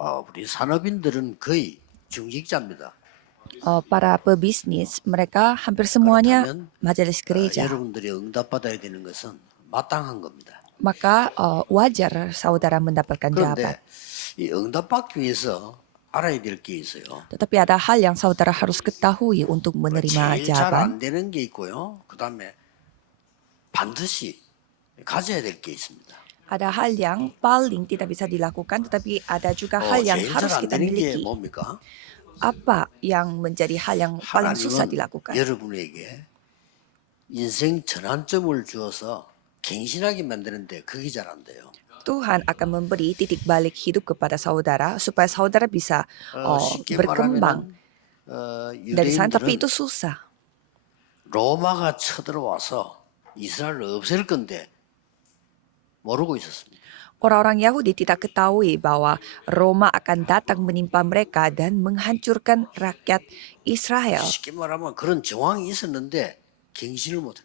우리 산업인들은 거의 중직자입니다. Para pebisnis, mereka hampir semuanya 그렇다면 majelis gereja. 여러분들이 응답받아야 되는 것은 마땅한 겁니다. Maka wajar saudara mendapatkan jawaban. 그런데 이 응답받기 위해서 알아야 될 게 있어요. Tetapi ada hal yang saudara harus ketahui untuk menerima 제일 잘 jawaban. 안 되는 게 있고요. 그다음에 반드시 가져야 될 게 있습니다. Ada hal yang paling tidak bisa dilakukan, tetapi ada juga hal yang 제일 harus 잘 안 kita 되는 게 miliki. 뭡니까? Apa yang menjadi hal yang paling susah 하나님은 dilakukan? 여러분에게 인생 전환점을 주어서 갱신하게 만드는데 그게 잘 안 돼요. Tuhan akan memberi titik balik hidup kepada saudara supaya saudara bisa 쉽게 berkembang 말하면 dari sana, tapi 유대인들은 itu susah. 로마가 쳐들어와서 이스라엘을 없앨 건데 모르고 있었습니다. Orang-orang Yahudi tidak ketahui bahwa Roma akan datang menimpa mereka dan menghancurkan rakyat Israel. 쉽게 말하면 그런 정황이 있었는데 갱신을 못해요.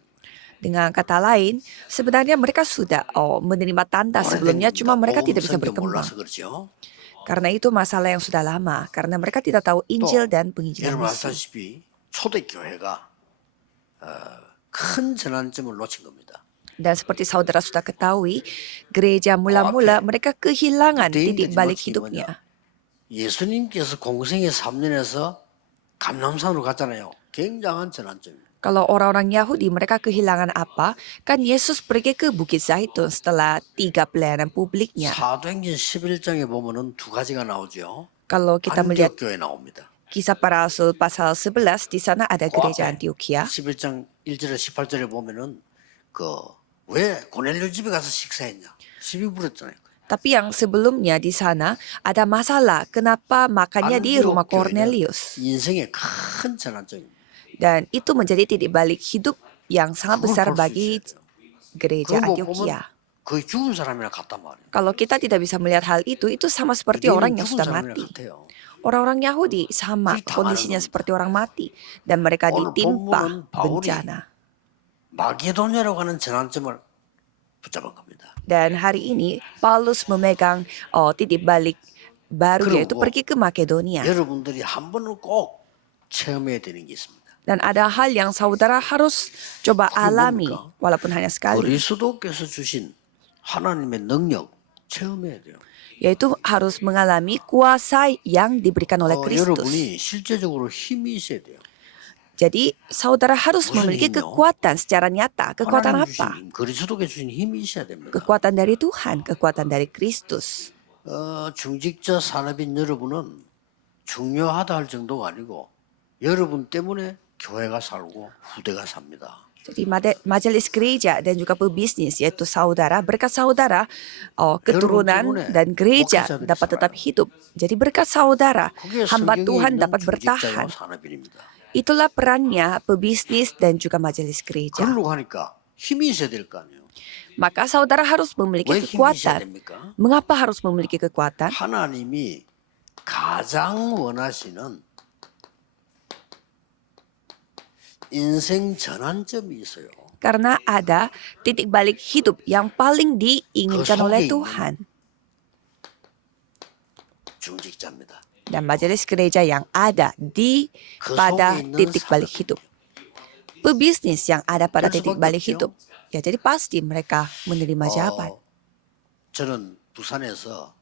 Dengan kata lain, sebenarnya mereka sudah menerima tanda sebelumnya, cuma mereka tidak bisa berkembang. 몰라서 그렇죠. Karena itu masalah yang sudah lama, karena mereka tidak tahu Injil dan penginjilan 여러분 Mesias. 아시다시피 초대교회가 큰 전환점을 놓친 겁니다. Dan seperti saudara sudah ketahui, gereja mula-mula mereka kehilangan titik balik hidupnya. 예수님께서 공생의 3년에서 감람산으로 갔잖아요. 굉장한 전환점입니다. Kalau orang-orang Yahudi mereka kehilangan apa? Kan Yesus pergi ke Bukit Zaitun setelah 3 pelayanan publiknya. 사도행전 11장에 보면은 두 가지가 나오죠. Kalau kita melihat 안디옥 교회 나옵니다. Kisah Para Rasul pasal 11, di sana ada gereja 앞에 Antioquia. 11장 1절에 18절에 보면은 왜 고넬료 집에 가서 식사했냐? 시비 불었잖아요. Tapi yang sebelumnya di sana ada masalah kenapa makannya di rumah Cornelius. 인생의 큰 전환점입니다. Dan itu menjadi titik balik hidup yang sangat 그걸 besar 볼수 bagi 있어야 돼요. gereja 그거 보면 Antioquia. 거의 죽은 사람이랑 같단 말이에요. Kalau kita tidak bisa melihat hal itu sama seperti orang yang 죽은 sudah 사람이랑 mati. 같아요. Orang-orang Yahudi sama Jadi kondisinya 당하는 seperti orang mati. Dan mereka 오늘 ditimpa 본문은 바울이 bencana. 마게도냐라고 하는 전환점을 붙잡은 겁니다. Dan hari ini Paulus memegang titik balik baru, yaitu 그리고 pergi ke Makedonia. 여러분들이 한 번은 꼭 체험해야 되는 게 있습니다. Dan ada hal yang saudara harus coba alami, 뭡니까? walaupun hanya sekali. 그리스도께서 주신 하나님의 능력 체험해야 돼요. Yaitu harus mengalami kuasa yang diberikan oleh Kristus. 여러분이 실제적으로 힘이 있어야 돼요. Jadi saudara harus 무슨 memiliki 힘이요? kekuatan secara nyata. Kekuatan 하나님 주신 apa? 힘, 그리스도께 주신 힘이 있어야 됩니다. Kekuatan dari Tuhan, kekuatan dari Kristus. 중직자 산업인 여러분은 중요하다 할 정도가 아니고 여러분 때문에 교회가 살고 후대가 삽니다. Jadi majelis gereja dan juga pebisnis, yaitu saudara, berkat saudara, keturunan dan gereja dapat tetap hidup. Jadi berkat saudara, 그게 hamba 성경에 Tuhan 있는 dapat 중직자와 bertahan. 산업인입니다. Itulah perannya pebisnis dan juga majelis gereja. 그러려고 하니까 힘이 있어야 될 거 아니에요. Maka saudara harus memiliki 왜 힘이 있어야 kekuatan. 됩니까? Mengapa harus memiliki kekuatan? 하나님이 가장 원하시는 인생 전환점이 있어요. Karena ada titik balik hidup yang paling diinginkan oleh 속에 Tuhan. 중직자입니다. Dan majelis gereja yang ada pada 속에 있는 titik balik 산업입니다. hidup. Pebisnis yang ada pada 그럴 titik 수밖에 balik 없죠. hidup. Ya, jadi pasti mereka menerima jawaban. 저는 부산에서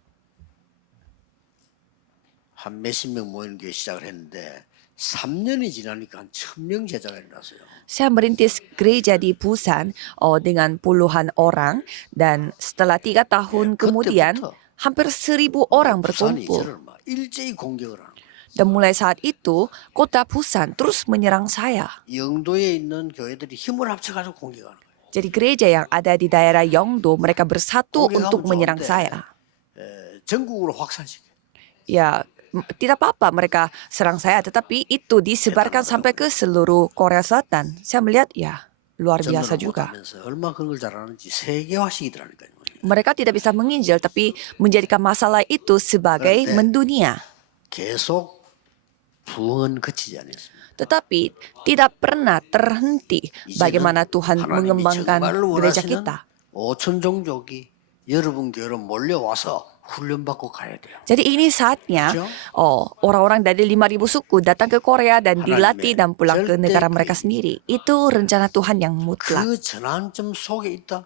한 몇십 명 모이는 교회 시작을 했는데 3년이 지나니까 한 1,000명 제자가 일어났어요. Saya merintis gereja di Busan dengan puluhan orang, dan setelah 3 tahun kemudian 그때부터 hampir 1.000 orang 부산이 berkumpul. 저를 막 일제히 공격을 하는 거예요. Dan mulai saat itu kota Busan terus menyerang saya. 영도에 있는 교회들이 힘을 합쳐가지고 공격하는 거예요. Jadi gereja yang ada di daerah Yeongdo mereka bersatu 공격하면 untuk menyerang 좋은데, saya. 전국으로 확산시켜. Ya, tidak apa-apa mereka serang saya, tetapi itu disebarkan sampai ke seluruh Korea Selatan. Saya melihat ya luar biasa 전도를 juga. 못하면서 얼마나 그런 걸 잘하는지 세계화시키더라니까요. Mereka tidak bisa menginjil, tapi menjadikan masalah itu sebagai 그런데 mendunia. 계속 부흥은 그치지 않았습니다. Tetapi tidak pernah terhenti bagaimana Tuhan 하나님이 mengembangkan 정말로 gereja 원하시는 kita. 5천 종족이 여러분 교회로 몰려와서 훈련받고 가야 돼요. Jadi ini saatnya 그죠? orang-orang dari 5.000 suku datang ke Korea dan dilatih 하나님의 dan pulang ke 절대 negara mereka 계획. sendiri. Itu rencana Tuhan yang mutlak. 그 전환점 속에 있다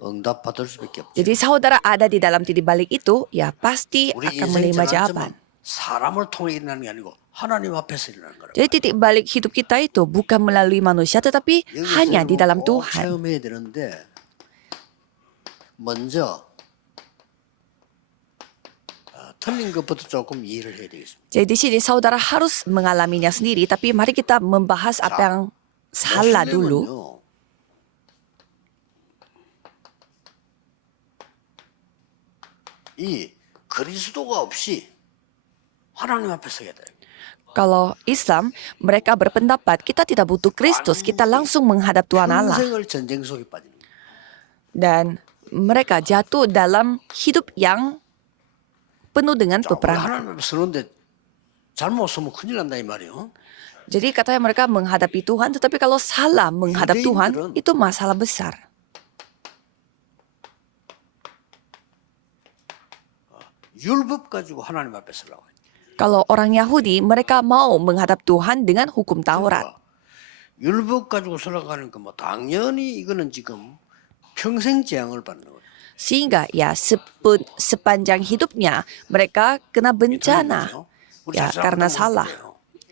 응답받을 수밖에 없죠. Jadi saudara ada di dalam titik balik itu, ya pasti 우리 akan 인생 menerima 전환점은 jawaban. 사람을 통해 일어나는 게 아니고 하나님 앞에서 일어나는 거라고. Jadi titik balik hidup kita itu bukan melalui manusia tetapi hanya di dalam 꼭 Tuhan. 체험해야 되는데 먼저 틀린 것부터 조금 이해를 해야 되겠습니다. Jadi di sini saudara harus mengalaminya sendiri, tapi mari kita membahas apa yang salah dulu. 모슬렘은요, 이 그리스도가 없이 하나님 앞에 서야 돼요. Kalau Islam, mereka berpendapat kita tidak butuh Kristus, kita langsung menghadap Tuhan Allah. 평생을 전쟁 속에 빠지는 거예요. Dan mereka jatuh dalam hidup yang penuh dengan 우리 peperangan. 하나님 앞에 서는데 잘못 서면 큰일 난다 이 말이에요. Jadi katanya mereka menghadapi Tuhan, tetapi kalau salah menghadap Tuhan, itu masalah besar. 율법 가지고 하나님 앞에 서라고. Kalau orang Yahudi, mereka mau menghadap Tuhan dengan hukum Taurat. 율법 가지고 살아가니까 뭐 당연히 이거는 지금 평생 재앙을 받는 거예요. Sehingga ya sepanjang hidupnya mereka kena bencana ya karena salah.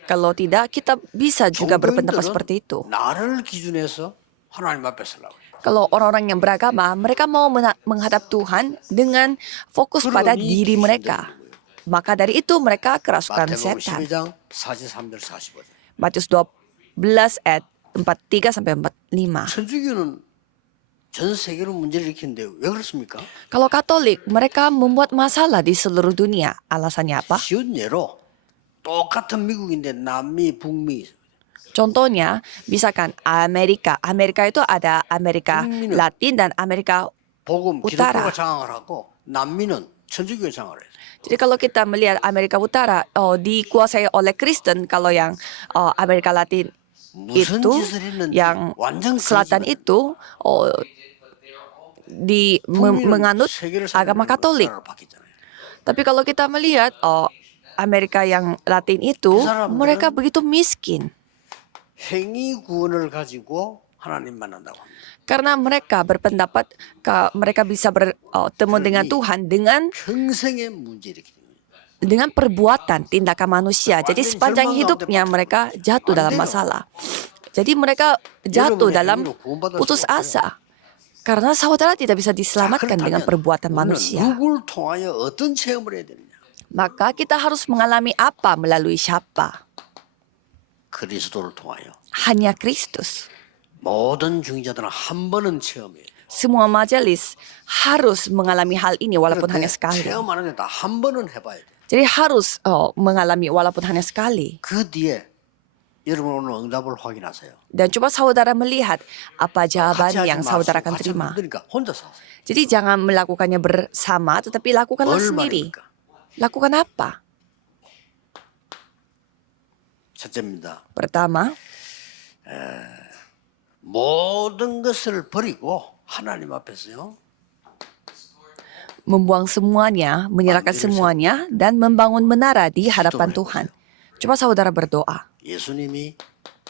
Kalau tidak kita bisa juga berpendapat seperti itu. 나를 기준해서 하나님 앞에 서라고. Kalau orang-orang yang beragama, mereka mau menghadap Tuhan dengan fokus pada diri mereka. Maka dari itu mereka kerasukan 마태복음 setan. 12장 43절 45절. Matius 12 ayat 43 sampai 45. 천주교는 전 세계로 문제를 일으키는데 왜 그렇습니까? Kalau Katolik, mereka membuat masalah di seluruh dunia. Alasannya apa? 쉬운 예로 똑같은 미국인데 남미, 북미 Contohnya, misalkan Amerika. Amerika itu ada Amerika Latin dan Amerika 복음 Utara. 기독교가 장악을 하고 남미는 천주교가 장악을 해요. Jadi kalau kita melihat Amerika Utara dikuasai oleh Kristen, kalau yang Amerika Latin 무슨 itu, 짓을 했는지 yang 완전 selatan 거짓말. itu menganut 세계를 agama 살아가는 Katolik. 나라로 바뀌잖아요. Tapi kalau kita melihat Amerika yang Latin itu, 그 사람들은 mereka begitu miskin. 행위 구원을 가지고 하나님 만난다고 합니다. Karena mereka berpendapat mereka bisa bertemu dengan Tuhan 평생의 문제 일으키는 거예요. dengan perbuatan tindakan manusia. Jadi sepanjang hidupnya mereka jatuh dalam masalah. Jadi mereka jatuh dalam putus asa. Karena saudara tidak bisa diselamatkan dengan perbuatan manusia. 누구를 통하여 어떤 체험을 해야 되느냐? Maka kita harus mengalami apa melalui siapa? 그리스도를 통하여 Hanya Kristus. 모든 중자들은 한 번은 체험해요. Semua majelis harus mengalami hal ini walaupun hanya sekali. 체험하는데 다 한 번은 해봐야 돼. Jadi harus mengalami walaupun hanya sekali. 그 뒤에 여러분 오늘 응답을 확인하세요. Dan coba saudara melihat apa jawaban 같이 하지 yang 마시고 saudara akan 같이 terima. 만드니까 혼자서 하세요. Jadi jangan melakukannya bersama, tetapi lakukanlah 뭘 sendiri. 말입니까? Lakukan apa? 첫째입니다. Pertama, 모든 것을 버리고 하나님 앞에서요. membuang semuanya, menyerahkan semuanya, dan membangun menara di hadapan Tuhan. Coba saudara berdoa. 예수님이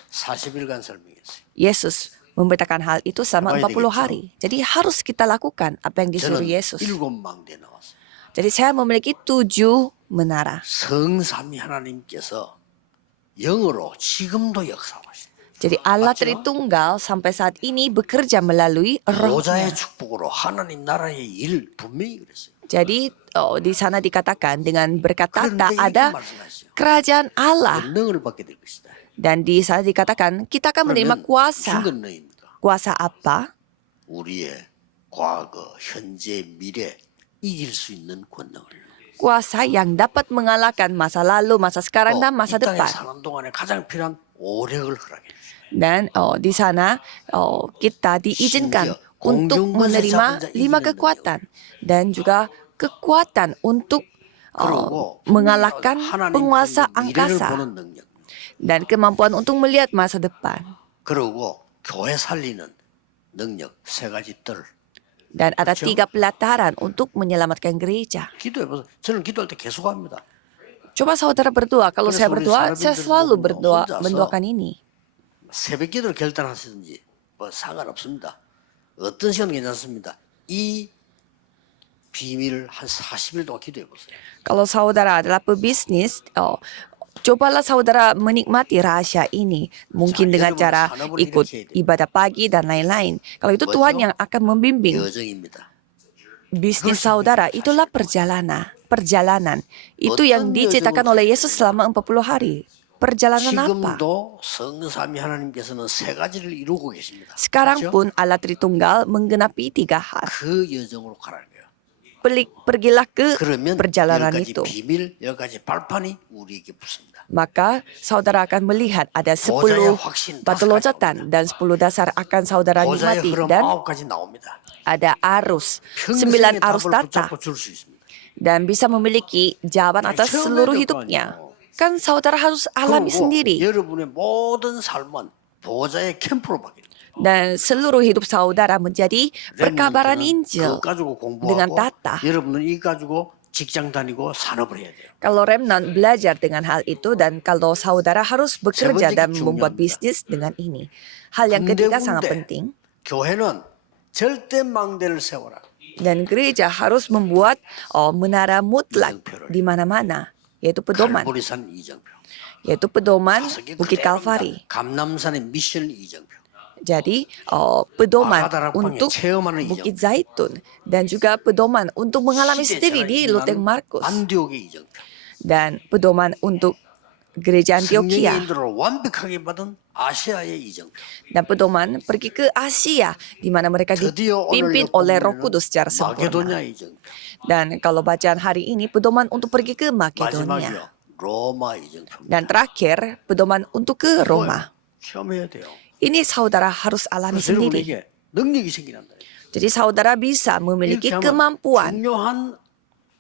40일간 설명했어요. Yesus memberitakan hal itu selama Apa 40 itu? hari. Jadi harus kita lakukan apa yang disuruh 저는 Yesus. 7망대에 나왔어요. Jadi saya memiliki 7 menara. 성삼위 하나님께서 영으로 지금도 역사하십니다. Jadi Allah 맞죠? Tritunggal sampai saat ini bekerja melalui rohnya. 보좌의 축복으로 하나님 나라의 일 분명히 그랬어요. Jadi di sana dikatakan dengan berkat 그런데 tata 이렇게 ada 말씀하셨어요. kerajaan Allah. 권능을 받게 될 것이다. Dan di sana dikatakan kita akan menerima 그러면 kuasa. 무슨 권능입니까? Kuasa apa? 우리의 과거, 현재, 미래 이길 수 있는 권능을. Kuasa yang dapat mengalahkan masa lalu, masa sekarang, dan masa 이 땅에 depan. 사는 동안에 가장 필요한 오력을 허락해 주세요. Dan di sana kita diizinkan untuk menerima 5 kekuatan. Dan juga kekuatan untuk 그리고 mengalahkan 하나님 penguasa 미래를 angkasa. 보는 능력. Dan kemampuan untuk melihat masa depan. 그리고 교회 살리는 능력 3가지 뜰. Dan ada 3 pelataran untuk menyelamatkan gereja. 기도해보세요. 저는 기도할 때 계속 합니다. Coba saudara berdoa. Kalau saya berdoa, saya selalu berdoa mendoakan ini. 새벽 기도를 결단하시든지 뭐 상관없습니다. 어떤 시간 괜찮습니다. 이 비밀을 한 40일 동안 기도해보세요. Kalau saudara adalah pebisnis, cobalah saudara menikmati rahasia ini. Mungkin dengan cara ikut ibadah pagi dan lain-lain. Kalau itu Tuhan yang akan membimbing 여정입니다. bisnis saudara, itulah perjalanan. Itu yang diceritakan oleh Yesus selama 40 hari. Perjalanan apa? 지금도 성삼위 하나님께서는 세 가지를 이루고 계십니다. Sekarang 그렇죠? pun Allah Tritunggal menggenapi 3 hal. 그 여정으로 가라는 거예요. Pergilah ke 그러면 perjalanan 10가지 itu. 비밀, 10가지 발판이 우리에게 붙습니다. Maka saudara akan melihat ada 10 보좌의 확신 batu 5가지 loncatan dan 10 dasar akan saudara 보좌의 nikmati. 흐름 Dan 9가지 나옵니다. ada arus, 9 평생의 arus 답을 tata. 붙잡고 줄 수 있습니다. Dan bisa memiliki jawaban atas 처음에 seluruh 될 거 hidupnya. 아니에요. Kan saudara harus alami 그리고 sendiri. 여러분의 모든 삶은 보좌의 캠프로 바뀝니다. Dan seluruh hidup saudara menjadi perkabaran 렘넌트는 Injil 그거 가지고 dengan 공부하고 tata. 여러분은 이 가지고 직장 다니고 산업을 해야 돼요. Kalau remnant belajar dengan hal itu dan kalau saudara harus bekerja Sebenarnya dan 중요합니다. membuat bisnis dengan ini. Hal yang ketiga sangat penting. 교회는 절대 망대를 세워라. Dan gereja harus membuat menara mutlak di mana-mana, yaitu pedoman. 갈보리산 이정표. Yaitu pedoman 다섯개 Bukit Kalvari. 감남산의 미션 이정표. Jadi pedoman Akadarakpangnya untuk 체험하는 Bukit 이정표. Zaitun dan juga pedoman untuk mengalami sendiri di Loteng Markus 안디옥의 이정표. dan pedoman untuk gereja 성령의 Antioquia 인도를 완벽하게 받은 아시아의 이정표. dan pedoman pergi ke Asia di mana mereka 드디어 dipimpin 오늘 oleh Roh Kudus secara 마게도냐 sempurna. 이정표. Dan kalau bacaan hari ini pedoman untuk pergi ke Makedonia. 마지막이요. 로마 이정표. Dan terakhir pedoman untuk ke Roma. 체험해야 돼요. Ini saudara harus alami 그래서 sendiri. 여러분에게 능력이 생기난다. Jadi saudara bisa memiliki 이렇게 하면 kemampuan. 중요한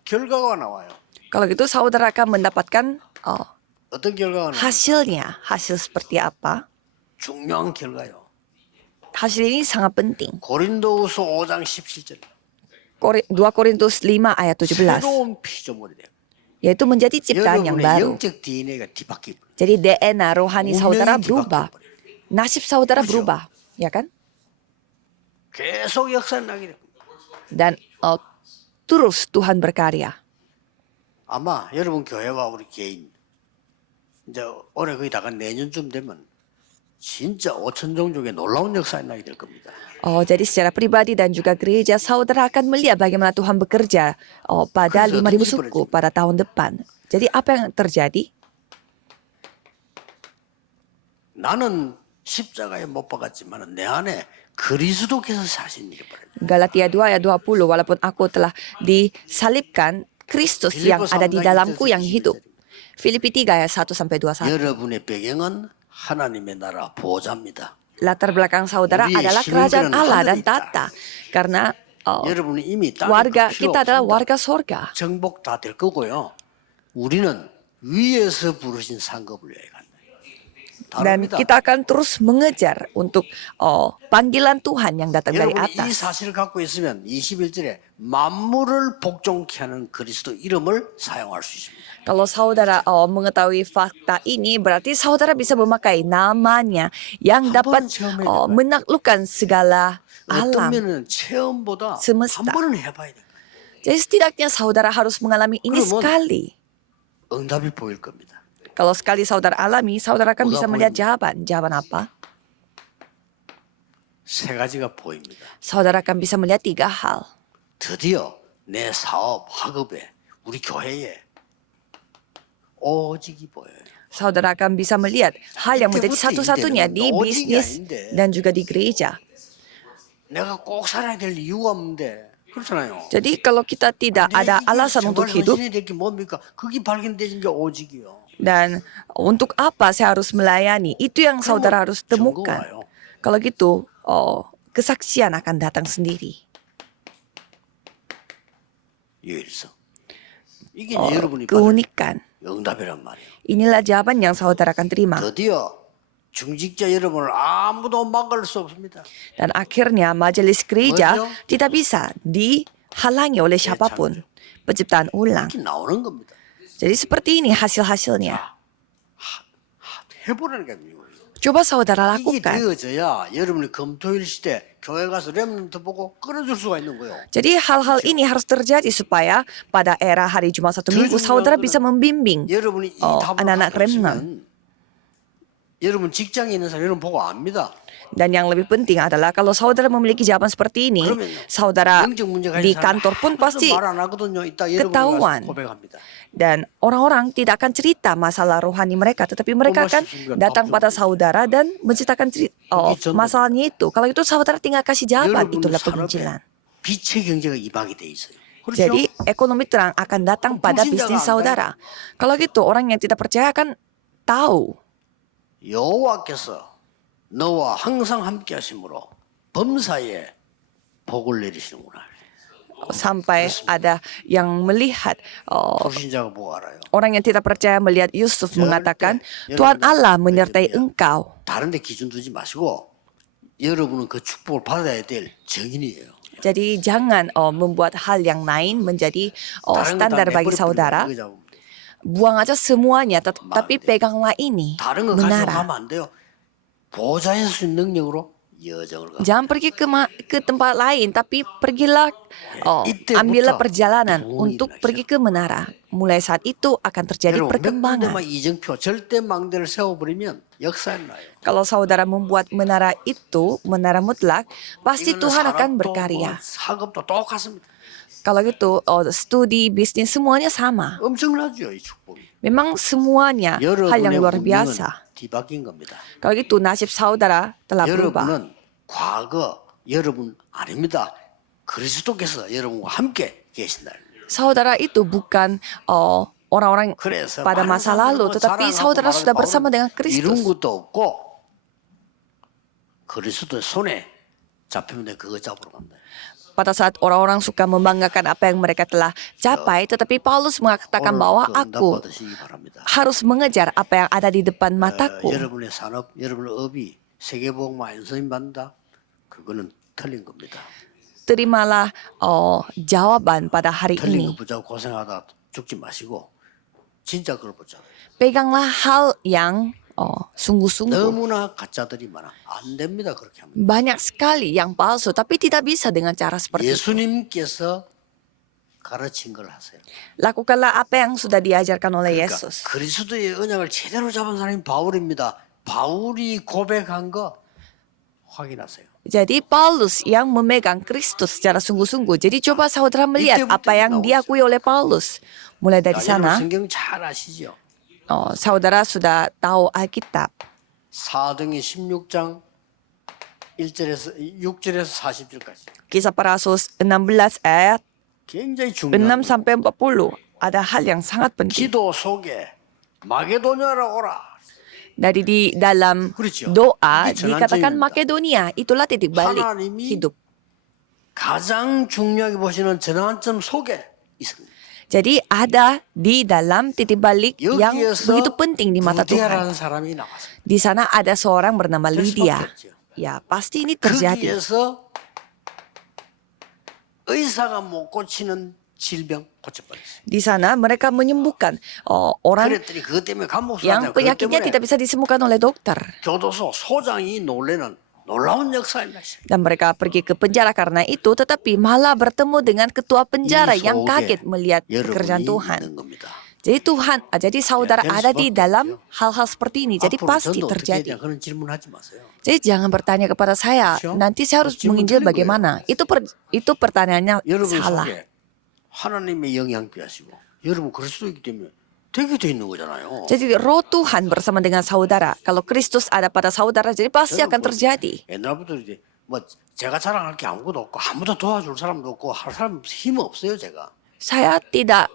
결과가 나와요. Kalau gitu saudara akan mendapatkan 어떤 결과가 나와요? hasilnya. Hasil seperti apa? 중요한 결과요. Hasil ini sangat penting. 고린도후서 5장 17절. 2 Korintus 5 ayat 17. 새로운 피조물이 돼요. Yaitu menjadi ciptaan yang 여러분의 baru. 영적 DNA가 뒤바뀌고 Jadi DNA rohani saudara 운명이 berubah. 뒤바뀌어버려요. Nasib saudara 그죠? berubah. Ya kan? 계속 역사를 나게 돼요. Dan terus Tuhan berkarya. 아마 여러분 교회와 우리 개인 이제 올해 거의 다가 내년쯤 되면 진짜 5천 종족의 놀라운 역사가 나게 될 겁니다. Jadi secara pribadi dan juga gereja, saudara akan melihat bagaimana Tuhan bekerja pada 그래서 5.000 어떤 suku 일이 pada tahun depan. Jadi apa yang terjadi? 나는 십자가에 못 박았지만 내 안에 그리스도께서 사신 일이 벌어요. Galatia 2 ayat 20, walaupun aku telah disalibkan, Kristus yang ada di dalamku yang hidup. Filipi 3 ayat 1 sampai 21. 여러분의 배경은 하나님의 나라 보좌입니다. Latar belakang saudara 우리의 adalah 시민권은 kerajaan Allah dan 하늘에 있다. tata. Karena 여러분은 이미 땅에 warga 필요 kita adalah 없습니다. warga sorga. 정복 다 될 거고요. 우리는 위에서 부르신 상급을 위해 간다. Dan 다릅니다. kita akan terus mengejar untuk panggilan Tuhan yang datang dari 여러분이 이 atas. 사실을 갖고 있으면 21절에 만물을 복종케 하는 그리스도 이름을 사용할 수 있습니다. Kalau saudara mengetahui fakta ini, berarti saudara bisa memakai namanya yang dapat menaklukkan segala 어떤 alam. 면은 체험보다 semesta. 한 번은 해봐야 돼. Jadi setidaknya saudara harus mengalami ini 그러면 sekali. 응답이 보일 겁니다. Kalau sekali saudara alami, saudara akan bisa melihat jawaban. Jawaban apa? 세 가지가 보입니다. Saudara akan bisa melihat 3 hal. 드디어 내 사업, 학업에, 우리 교회에 오직이 보여요. Saudara akan bisa melihat hal yang menjadi satu-satunya di bisnis dan juga di gereja. 내가 꼭 살아야 될 이유가 없는데 그렇잖아요. Jadi kalau kita tidak ada alasan untuk hidup 될게 뭡니까? 그게 발견되는 게 오직이요. dan untuk apa saya harus melayani, itu yang saudara harus temukan. Kalau gitu, kesaksian akan datang sendiri. 유일성. 이게 여러분이 받을 Keunikan. 응답이란 말이에요. Inilah jawaban yang saudara akan terima. 드디어 중직자 여러분을 아무도 막을 수 없습니다. Dan akhirnya majelis gereja Betul. tidak bisa dihalangi oleh siapapun. Penciptaan ulang. 이렇게 나오는 겁니다. Jadi seperti ini hasil-hasilnya. 해보라는 겁니다. Coba saudara 이게 lakukan. 되어져야 여러분이 금토일 시대 교회 가서 렘넌트 보고 끌어줄 수가 있는 거예요. Jadi hal-hal ini harus terjadi supaya pada era hari Jumat satu minggu saudara bisa membimbing 여러분이 이 답을 anak-anak 갖고 remnant. 있으면 여러분 직장에 있는 사람 여러분 보고 압니다. Dan yang lebih penting adalah kalau saudara memiliki jawaban seperti ini, 그러면 saudara 영적 문제가 di 있는 사람 kantor pun pasti 말안 하거든요. 이따 여러분이 ketahuan. 가서 고백합니다. Dan orang-orang tidak akan cerita masalah rohani mereka, tetapi mereka akan datang pada saudara dan menceritakan masalahnya itu. Kalau itu saudara tinggal kasih jawaban, 여러분 itulah 산업에 penginjilan. 빛의 경제가 입학이 돼 있어요. 그렇죠? Jadi ekonomi terang akan datang pada bisnis saudara. Kalau gitu orang yang tidak percaya akan tahu. 여호와께서 너와 항상 함께 하심으로 범사에 복을 내리시는구나. Sampai ada yang melihat 불신자가 보고 알아요. orang yang tidak percaya melihat Yusuf mengatakan Tuhan Allah menyertai engkau. 다른 데 기준 두지 마시고 여러분은 그 축복을 받아야 될 증인이에요. Jadi jangan membuat hal yang lain menjadi 다른 standar 거다 bagi 내버려 saudara. 버리고 잡으면 Buang aja semuanya, tapi peganglah ini, 다른 거 가지고 menara. 가면 안 돼요. 보좌의 수 능력으로 여정을 가. Jangan pergi ke tempat lain, tapi pergilah, ambillah perjalanan untuk pergi ke menara. Mulai saat itu akan terjadi 여러분 몇 perkembangan. 군데만 이정표 절대 망대를 세워버리면 역사는 나요. Kalau saudara membuat menara itu, menara mutlak, pasti 이거는 Tuhan akan 산업도 berkarya. 뭐 사업도 똑같습니다. Kalau gitu, studi, bisnis, semuanya sama. 엄청나죠 이 축복이. Memang semuanya hal yang 여러분의 luar 운명은 biasa. 뒤바뀐 겁니다. Kalau gitu, nasib saudara telah berubah. 여러분은 과거 여러분 아닙니다. 그리스도께서 여러분과 함께 계신다. Saudara itu bukan orang-orang 그래서 pada 많은 masa 사람들은 lalu, 뭐 tetapi 자랑하고 saudara 말하고 sudah bersama dengan 이룬 Kristus. 것도 없고 그리스도의 손에 잡히면 돼 그거 잡으러 간다. Pada saat orang-orang suka membanggakan apa yang mereka telah capai, tetapi Paulus mengatakan bahwa 오늘 그 aku 응답받으시기 바랍니다. harus mengejar apa yang ada di depan mataku. 여러분의 산업, 여러분의 업이 세계복음 완성이 받는다. 그거는 틀린 겁니다. Terimalah jawaban pada hari 틀린 ini. 거 붙잡고 고생하다 죽지 마시고 진짜 그걸 붙잡아요. Peganglah hal yang sungguh-sungguh. 너무나 가짜들이 많아. 안 됩니다. 그렇게 하면. Banyak sekali yang palsu, tapi tidak bisa dengan cara seperti itu. 예수님께서 가르친 걸 하세요. Lakukanlah apa yang sudah diajarkan oleh 그러니까 Yesus. 그리스도의 언약을 제대로 잡은 사람이 바울입니다. 바울이 고백한 거 확인하세요. Jadi Paulus yang memegang Kristus secara sungguh-sungguh. Jadi coba saudara melihat apa yang diakui oleh Paulus. Mulai dari 여러분 sana, 성경 잘 아시죠? saudara sudah tahu Alkitab. 사도행전 16장 1절에서 6절에서 40절까지 Kisah para Rasul 16 ayat 굉장히 6 중요한 sampai 40. Ada hal yang sangat penting. 기도 속에 마게도냐로 오라. Dari di dalam 그렇죠. doa 이게 dikatakan 전환점입니다. Makedonia. Itulah titik balik 하나님이 hidup. 가장 중요하게 보시는 전환점 속에 있습니다. Jadi ada di dalam titik balik yang 여기에서 begitu penting di mata Tuhan. 루디아라는 사람이 나왔습니다. Di sana ada seorang bernama 될 Lydia. 수밖에 없죠. Ya, pasti ini terjadi. 거기에서 의사가 못 고치는 질병 고쳐버렸어요. Di sana mereka menyembuhkan orang 그랬더니 그것 때문에 감옥 yang 수사자 그것 penyakitnya 때문에 tidak bisa disembuhkan oleh dokter. 교도소 소장이 놀래는 놀라운 역사입니다. Dan mereka pergi ke penjara karena itu, tetapi malah bertemu dengan ketua penjara 이 yang 속에 kaget melihat pekerjaan 여러분이 Tuhan. 있는 겁니다. Jadi saudara 될 ada di 수밖에 dalam 없죠. hal-hal seperti ini. Jadi 앞으로 pasti 전도 어떻게 해야 terjadi. 되냐 그런 질문하지 마세요. Jadi jangan bertanya kepada saya, 그렇죠? nanti saya harus 질문 menginjil 틀린 bagaimana. Itu pertanyaannya 여러분 salah. 속에 하나님의 영향 빼앗이고 여러분 그리스도이기 때문에 되게 돼 있는 거잖아요. Jadi roh Tuhan bersama dengan saudara. Kalau Kristus ada pada saudara, jadi pasti akan terjadi. 옛날부터 이제 뭐 제가 자랑할 게 아무것도 없고 아무도 도와줄 사람도 없고 할 사람 힘 없어요 제가. Saya tidak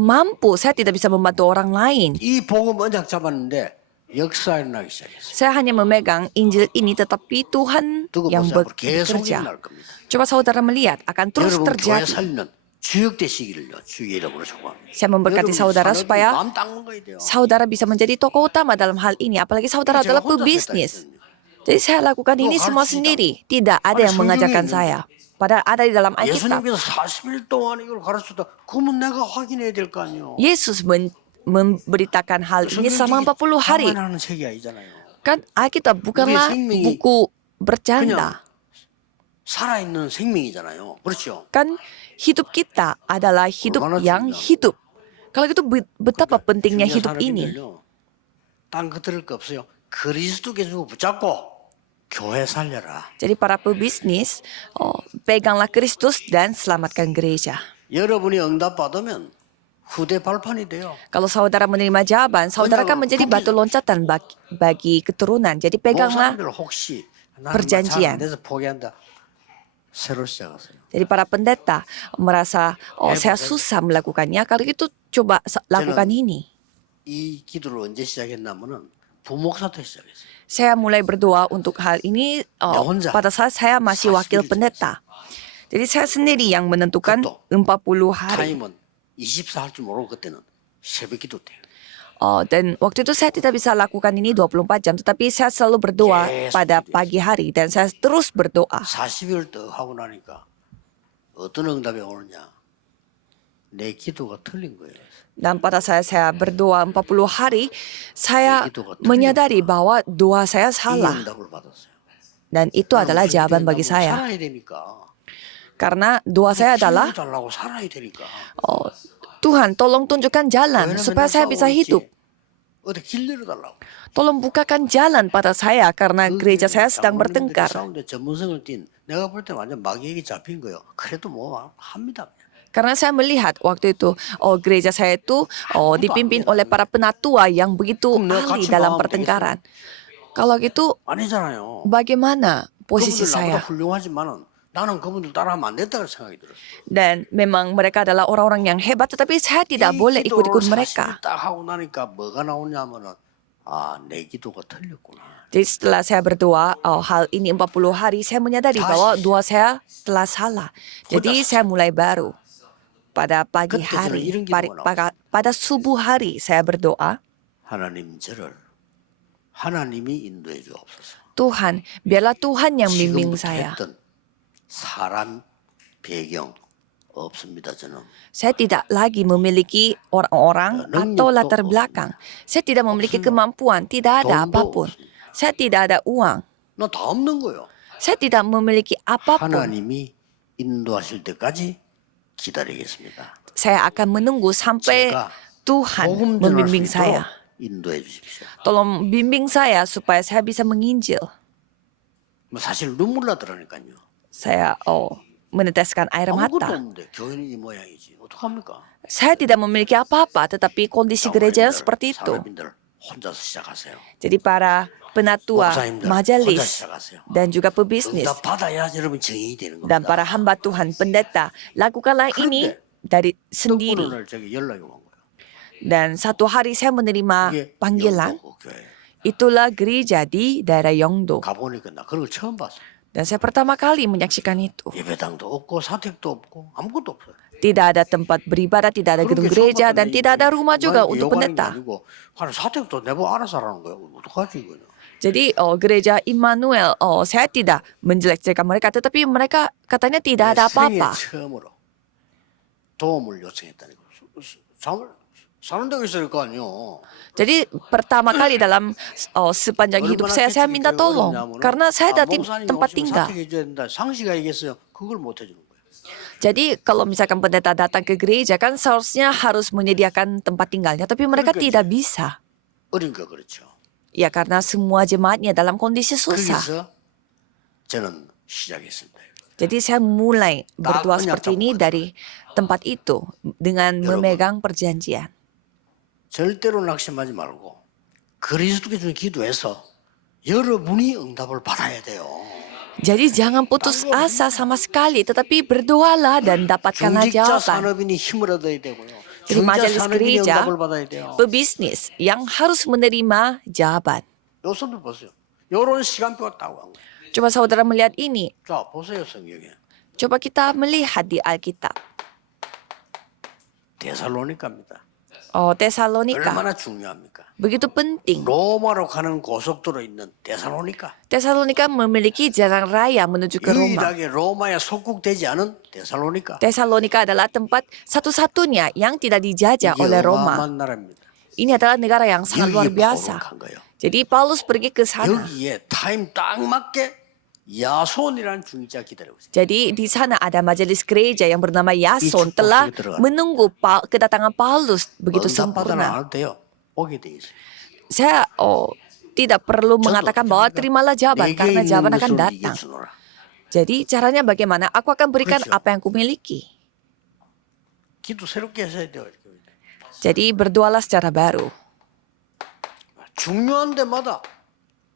mampu, saya tidak bisa membantu orang lain. 이 복음 언약 잡았는데 역사 일어나기 시작했어요. Saya hanya memegang Injil ini, tetapi Tuhan 두고 yang 보세요. 앞으로 계속 bekerja. 일어날 겁니다. Coba saudara melihat, akan terus 여러분 교회 terjadi. 살리는 주역되시기를요. 주의 이름으로 축복합니다. Saya memberkati saudara supaya 마음 닦는 거야 돼요. saudara bisa menjadi tokoh utama dalam hal ini. Apalagi saudara adalah pebisnis. Jadi saya lakukan ini semua sendiri. Tidak ada yang mengajarkan saya. Padahal ada di dalam Alkitab. 예수님께서 40일 동안 이걸 가르쳤다. 그러면 내가 확인해야 될 거 아니에요. Yesus memberitakan hal ini selama 40 hari. 장난하는 책이 아니잖아요. Kan Alkitab bukanlah buku bercanda. 살아있는 생명이잖아요. 그렇죠? Kan hidup kita adalah hidup yang hidup. Kalau gitu betapa pentingnya hidup ini. 딴거 들을 거 없어요. 그리스도께서 붙잡고 교회 살려라. Jadi para pebisnis, peganglah Kristus dan selamatkan gereja. 여러분이 응답 받으면 후대 발판이 돼요. Kalau saudara menerima jawaban, saudara akan menjadi batu loncatan bagi keturunan. Jadi peganglah 목사님들 혹시 perjanjian. 잘안 돼서 포기한다. 새로 시작하세요. Jadi para pendeta merasa, saya susah melakukannya. Kalau gitu coba lakukan ini. 이 기도를 언제 시작했냐면은 부목사 때 시작했어요. Saya mulai berdoa untuk hal ini pada saat saya masih wakil pendeta. Jadi saya sendiri yang menentukan 40 hari. 타임은 24할 줄 모르고 그때는 새벽 기도 때요. Dan waktu itu saya tidak bisa lakukan ini 24 jam. Tetapi saya selalu berdoa pada pagi hari. Dan saya terus berdoa. 40일 더 하고 나니까 어떤 응답이 오느냐. 내 기도가 틀린 거예요. Dan pada saat saya berdoa 40 hari, saya menyadari bahwa doa saya 이 salah. 응답을 받았어요. Dan itu adalah jawaban bagi saya. 살아야 되니까. Karena doa saya adalah, 달라고 살아야 되니까. Tuhan tolong tunjukkan jalan supaya saya bisa hidup. 어디 길 내려달라고. Tolong bukakan jalan pada saya karena gereja saya sedang bertengkar. 싸우는데 전문성을 띈 내가 볼 때 완전 마귀에게 잡힌 거예요. 그래도 뭐 합니다. Karena saya melihat waktu itu, gereja saya itu dipimpin oleh para penatua yang begitu ahli dalam pertengkaran. Kalau gitu, 아니잖아요. bagaimana posisi 그분들 saya? 나보다 훌륭하지만은 나는 그분들 따라하면 안 된다는 생각이 들었어요. Dan memang mereka adalah orang-orang yang hebat, tetapi saya tidak boleh ikut-ikut mereka. 딱 하고 나니까 뭐가 나오냐면은 내 기도가 틀렸구나. Jadi setelah saya berdoa, hal ini 40 hari, saya menyadari bahwa doa saya telah salah. Jadi saya mulai baru. Pada pagi hari, pada subuh hari saya berdoa, 하나님 저를 하나님이 인도해 주옵소서. Tuhan, biarlah Tuhan yang membimbing 지금부터 saya. 했던 사람 배경 없습니다 저는. Saya tidak lagi memiliki orang-orang atau latar belakang. Saya tidak memiliki kemampuan, tidak ada apapun. Saya tidak ada uang. 나 다 없는 거요. Saya tidak memiliki apapun. 하나님이 인도하실 때까지 기다리겠습니다. Saya akan menunggu sampai 제가 Tuhan 복음 전할 수 membimbing 있도록 saya. 인도해 주십시오. Tolong bimbing saya supaya saya bisa menginjil. 뭐 사실 눈물 나더라니까요. Saya meneteskan air 아무것도 mata. 없는데 교회는 이 모양이지. 어떡합니까? Saya tidak memiliki apa-apa, tetapi kondisi gerejanya seperti itu. 사람인들 혼자서 시작하세요. Jadi para penatua, 목사님들 혼자 majelis, 시작하세요. dan juga pebisnis, 응답 받아야 여러분 정인이 되는 dan 겁니다. para hamba Tuhan, pendeta, lakukanlah ini dari sendiri. 오늘 저기 연락이 온 거예요. Dan satu hari saya menerima 이게 panggilan, 영도 교회. itulah gereja di daerah Yongdo. 가보니까 나 그걸 처음 봤어요. Dan saya pertama kali menyaksikan itu. 예배당도 없고 사택도 없고 아무것도 없어요. Tidak ada tempat beribadah, tidak ada gedung gereja, dan tidak ada rumah juga untuk pendeta. 사택도 내보 알아서 하라는 거예요. 어떡하지 이거는. Jadi gereja Immanuel, saya tidak menjelek-jelekan mereka, tetapi mereka katanya tidak ada 생애 apa-apa. 처음으로 도움을 요청했다는 거. 사는 데가 있을 거 아니요. Jadi pertama kali dalam sepanjang hidup saya minta tolong karena saya ada tempat tinggal. 상시가 얘기했어요. 그걸 못 해주는 거예요. Jadi kalau misalkan pendeta datang ke gereja kan seharusnya harus menyediakan tempat tinggalnya, tapi mereka tidak bisa. 어린가 그렇죠. Ya karena semua jemaatnya dalam kondisi susah. 거기서 저는 시작했습니다. Jadi saya mulai berdoa seperti ini dari tempat itu dengan memegang perjanjian. 절대로 낙심하지 말고 그리스도께 주는 기도해서 여러분이 응답을 받아야 돼요. Jadi jangan putus asa sama sekali, tetapi berdoalah dan dapatkanlah 중직자 jawaban. 산업인이 힘을 얻어야 되고요. Jadi 중직자 majelis 산업인이 gereja, 응답을 받아야 돼요. pebisnis yang harus menerima jawaban. 요 손들 보세요. 요런 시간표가 딱 온 거예요. Coba saudara melihat ini. 자, 보세요 성경에. Coba kita melihat di Alkitab. 데살로니카입니다. Tesalonika. 얼마나 중요합니까? Begitu penting. 로마로 가는 고속도로 있는 데살로니카. Tesalonika memiliki jalan raya menuju ke Roma. 유일하게 로마에 속국되지 않은 데살로니카. Tesalonika adalah tempat satu-satunya yang tidak dijajah 이게 oleh Roma. 어마어마한 나라입니다. Ini adalah negara yang sangat luar 여기에 biasa. 바울은 간 거예요. Jadi Paulus pergi ke sana. 여기에 타임 딱 맞게 야손이라는 중직자가 기다리고 있어요. Jadi di sana ada majelis gereja yang bernama Yason telah menunggu kedatangan Paulus begitu 응답받아는 sempurna. 안 해도 돼요. 오게 돼 있어요. Saya tidak perlu mengatakan bahwa terimalah jawaban 내게 karena 있는 jawaban akan 것을 datang. 네게 주노라. Jadi caranya bagaimana? Aku akan berikan 그렇죠. apa yang kumiliki. 기도 새롭게 하셔야 돼요. 이렇게. Jadi berdoalah secara baru. 중요한 데마다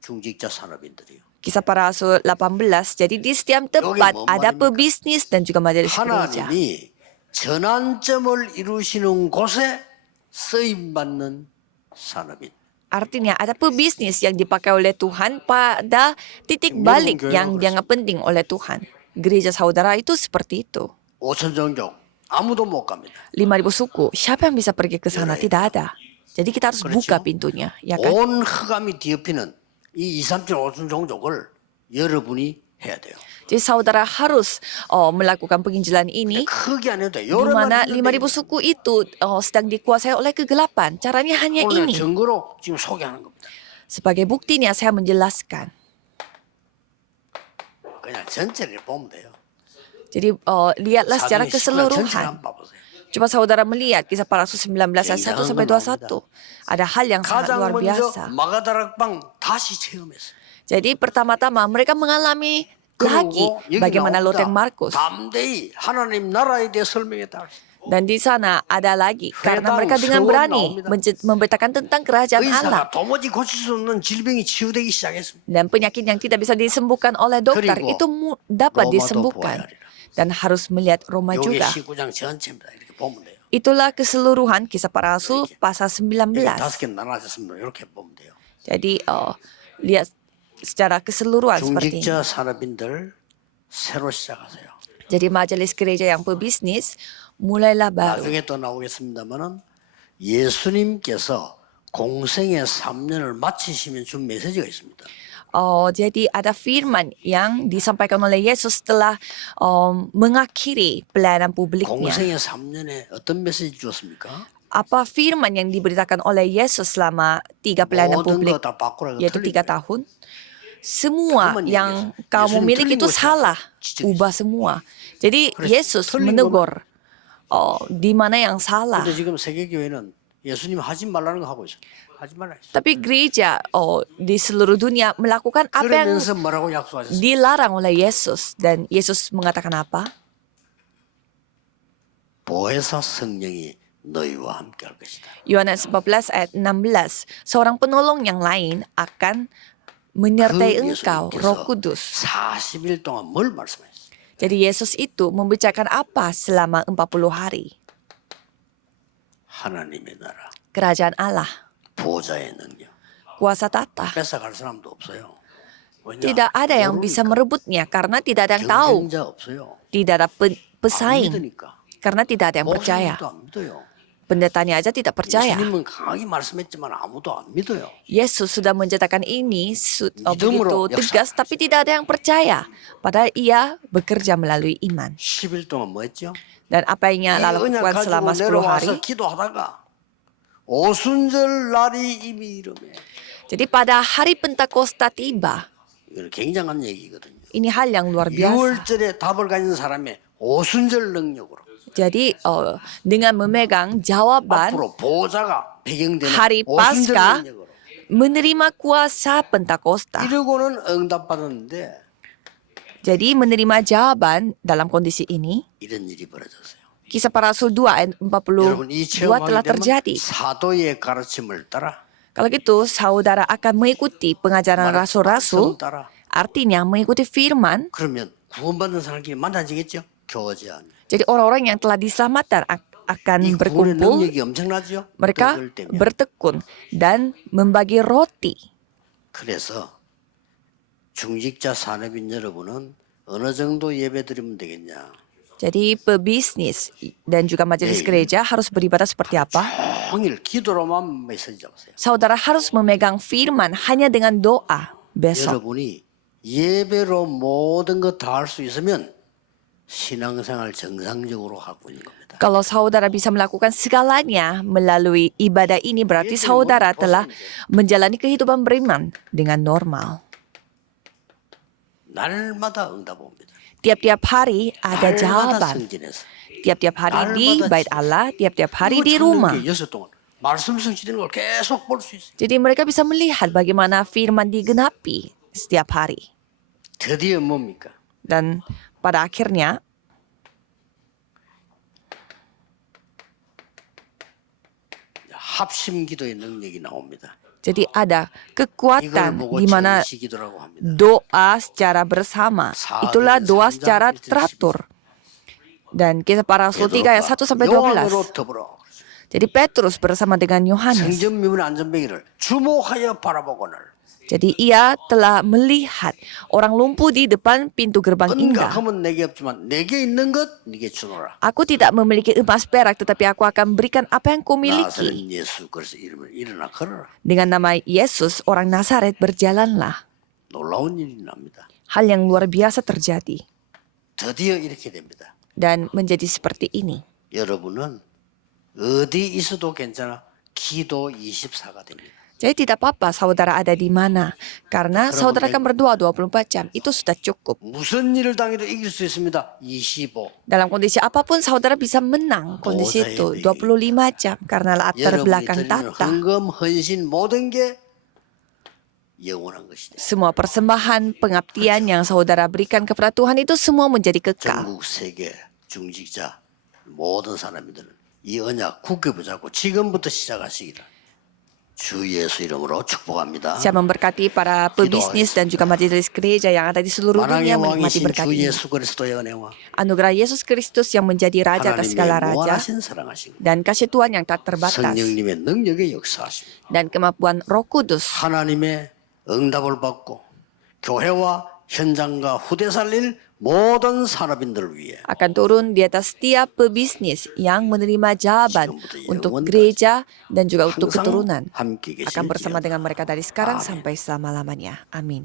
중직자 산업인들이요. Kisah para Rasul 18. Jadi di setiap tempat 뭐 ada 말입니까? pebisnis dan juga majelis gereja. 하나님이 전환점을 이루시는 곳에 쓰임 받는 산업인. Artinya ada pebisnis yang dipakai oleh Tuhan pada titik balik yang dianggap penting oleh Tuhan. Gereja saudara itu seperti itu. 5천 종족 아무도 못 갑니다. 5.000 suku, siapa yang bisa pergi ke sana? Tidak ada. Jadi kita harus buka pintunya, ya kan? 온 흑암이 뒤엎이는 이 2, 3, 7, 5천 종족을 여러분이 해야 돼요. Jadi saudara harus melakukan penginjilan ini 크게 안 해도 di 돼요. mana 5.000 suku itu sedang dikuasai oleh kegelapan. Caranya hanya 오늘 ini. 증거로 지금 소개하는 겁니다. Sebagai buktinya saya menjelaskan. 그냥 전체를 보면 돼요. Jadi lihatlah secara 전체를 keseluruhan. 한번 봐보세요. Coba saudara melihat kisah para Rasul 19 ayat 1 sampai 21. Ada hal yang sangat 가장 luar 먼저 biasa. 마가다락방 다시 체험했어요. Jadi pertama-tama mereka mengalami lagi 그리고 여기 bagaimana 나옵니다. loteng Markus. 담대히 하나님 나라에 대해 설명했다. Dan di sana ada lagi karena mereka dengan berani memberitakan tentang kerajaan Allah 의사가 도무지 고칠 수 없는 질병이 치유되기 시작했습니다. dan penyakit yang tidak bisa disembuhkan oleh dokter 그리고 itu dapat 로마도 disembuhkan 보아야 하리라. dan harus melihat Roma 요게 juga. 19장 전체입니다. 이렇게 보면 돼요. Itulah keseluruhan kisah para Rasul pasal 19. 이게 5개 나눠졌습니다. 이렇게 보면 돼요. Jadi lihat secara keseluruhan seperti ini. 중직자 산업인들 새로 시작하세요. Jadi majelis gereja yang pebisnis mulailah baru. 나중에 또 나오겠습니다만은 예수님께서 공생의 3년을 마치시면 준 메시지가 있습니다. Jadi ada firman yang disampaikan oleh Yesus setelah mengakhiri pelayanan publiknya. 공생의 3년에 어떤 메시지 주었습니까? Apa firman yang diberitakan oleh Yesus selama 3 pelayanan 모든 publik, 거 다 바꾸라고 yaitu 3 틀린 거예요. tahun? Semua 그만 yang 얘기했어요. kamu 예수님 miliki 틀린 itu 거 salah, 지적했어요. ubah semua. Jadi 그래서 Yesus 틀린 menegur di mana yang salah. 근데 지금 세계교회는 예수님 하지 말라는 거 하고 있어요. 하지 말라 했어요. Tapi gereja di seluruh dunia melakukan apa yang 그러면서 뭐라고 약속하셨어요? dilarang oleh Yesus. Dan Yesus mengatakan apa? 보혜사 성령이 너희와 함께 할 것이다. Yohanes 14 ayat 16. Seorang penolong yang lain akan menyertai engkau, Roh Kudus. 40일 동안 뭘 말씀하셨어요? Jadi Yesus itu membicarakan apa selama 40 hari? 하나님의 나라, Kerajaan Allah, 보좌의 능력. kuasa tata. 뺏어갈 사람도 없어요. 왜냐? Tidak ada yang bisa merebutnya karena tidak ada yang tahu. 경쟁자 없어요. Tidak ada 안 pesaing 믿으니까. karena tidak ada yang percaya. 목사님도 안 믿어요. Pendetanya aja tidak percaya. 예수님은 강하게 말씀했지만 아무도 안 믿어요. Yesus sudah menceritakan ini 믿음으로 begitu tegas, tapi tidak ada yang percaya. Padahal ia bekerja melalui iman. 10일 동안 뭐 했죠? Dan apa yang ia 이 은약 lakukan 가지고 selama 10 hari? 내려와서 기도하다가 오순절 날이 이미 이름에 Jadi pada hari Pentakosta tiba. 이건 굉장한 얘기거든요. Ini hal yang luar biasa. 6월절에 답을 가진 사람의 오순절 능력으로 Jadi dengan memegang jawaban 앞으로 보호자가 배경되는 hari 오순절 Paskah 능력으로 menerima kuasa Pentakosta. 이러고는 응답받았는데 Jadi menerima jawaban dalam kondisi ini, 이런 일이 벌어졌어요. Kisah para Rasul 2 ayat 여러분 이 42 telah 체험하게 되면 terjadi. 사도의 가르침을 따라 Kalau gitu, saudara akan mengikuti pengajaran rasul-rasul, 따라 artinya mengikuti firman. 그러면 구원받는 사람끼리 만나지겠죠? 교제하면 Jadi orang-orang yang telah diselamatkan akan 이 구원의 berkumpul, 능력이 엄청나죠? mereka 떡을 떼면. bertekun dan membagi roti. 그래서 중직자 산업인 여러분은 어느 정도 예배 드리면 되겠냐? Jadi pebisnis dan juga majelis gereja harus beribadah seperti apa? 종일 기도로만 메시지 잡으세요. Saudara harus memegang firman hanya dengan doa besok. 여러분이 예배로 모든 것 다 할 수 있으면 신앙생활 정상적으로 하고 있는 겁니다. Kalau saudara bisa melakukan segalanya melalui ibadah ini, berarti saudara telah menjalani kehidupan beriman dengan normal. 날마다 응답 옵니다. Tiap-tiap hari ada 날마다 jawaban. 승진해서. Tiap-tiap hari di bait Allah, tiap-tiap hari di rumah. 6 동안 말씀 성취되는 걸 계속 볼 수 있어요. Jadi mereka bisa melihat bagaimana firman digenapi setiap hari. 드디어 뭡니까? Dan pada akhirnya 합심 기도의 능력이 나옵니다. jadi ada 이걸 kekuatan 보고 di mana 전시 기도라고 합니다. doa secara bersama. Itulah doa secara teratur. Dan kisah para rasul 3 ayat 1 sampai 12. 요한으로 더불어 Jadi Petrus bersama dengan Yohanes. 성전 미문 안전뱅이를 주목하여 바라보거늘. Jadi ia telah melihat orang lumpuh di depan pintu gerbang indah. 은각하면 내게 없지만 내게 있는 것 네게 주노라. Aku tidak memiliki emas perak, tetapi aku akan berikan apa yang kumiliki. 나사렛 예수 그래서 이름을 일어나 걸어라. Dengan nama Yesus, orang Nazaret, berjalanlah. 놀라운 일이 납니다. Hal yang luar biasa terjadi. 드디어 이렇게 됩니다. Dan menjadi seperti ini. 여러분은 어디 있어도 괜찮아. 기도 24가 됩니다. Jadi tidak apa-apa saudara ada di mana. Karena saudara akan berdoa 24 jam. Itu sudah cukup. 무슨 일을 당해도 이길 수 있습니다. 25. Dalam kondisi apapun saudara bisa menang kondisi itu 25 jam. Karena latar 여러분이 belakang 드리는 tata. 헌금, 헌신 모든 게 영원한 것이다. Semua persembahan, pengabdian yang saudara berikan kepada Tuhan itu semua menjadi kekal. 전국 세계 중직자 모든 사람들은 이 언약 굳게 붙잡고 지금부터 시작하시기를 주 예수 이름으로 축복합니다. Saya memberkati para pebisnis dan juga majelis gereja yang ada di seluruh 만왕의 dunia menikmati 왕이신 berkat 주 ini. 예수 그리스도의 은혜와 Anugerah Yesus Kristus yang menjadi Raja atas segala 하나님의 raja 무한하신 사랑하심 dan kasih Tuhan yang tak terbatas 성령님의 능력의 역사하심 dan kemampuan Roh Kudus 하나님의 응답을 받고 교회와 현장과 후대 살릴 모든 산업인들을 위해 akan turun di atas setiap pebisnis yang menerima jawaban untuk gereja dan juga untuk 항상 keturunan. 함께 Akan bersama 계실지어다. dengan mereka dari sekarang Amin. sampai selama-lamanya. Amin.